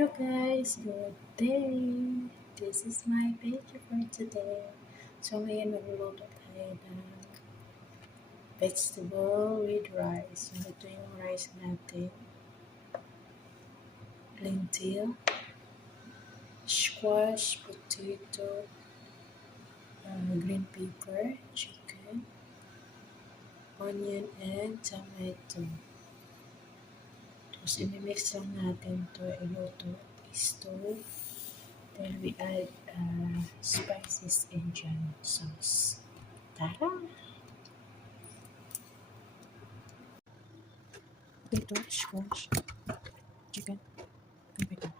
Hello guys, good day! This is my video for today. So ngayon magluluto tayo ng vegetable with rice. So ito yung rice natin. Lentil, squash, potato, green pepper, chicken, onion, and tomato. Tapos imimix lang natin to iluto. Stove. Then we add spices and Dijon sauce. Tara! Potato, squash, chicken, green pepper.